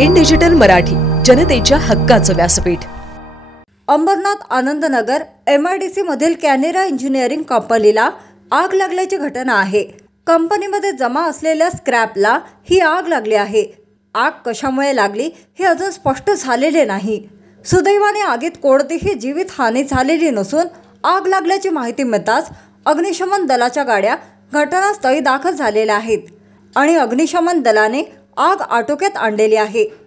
In digital Marathi, जनतेच्या हक्काचं व्यासपीठ। अंबरनाथ आनंदनगर MIDC मधील कॅनेरा इंजिनिअरिंग कंपनीला आग लागल्याची घटना आहे। कंपनीमध्ये जमा असलेल्या स्क्रॅपला ही आग लागली आहे। आग कशामुळे लागली हे अजून स्पष्ट झालेले नाही। सुदैवाने आगीत कोणतीही जीवितहानी झालेली नसून आग लागल्याची माहिती मिळताच अग्निशमन दलाच्या गाड्या घटनास्थळी दाखल झालेल्या आहेत आणि अग्निशमन दलाने आग आटोक्यात आणलेली आहे।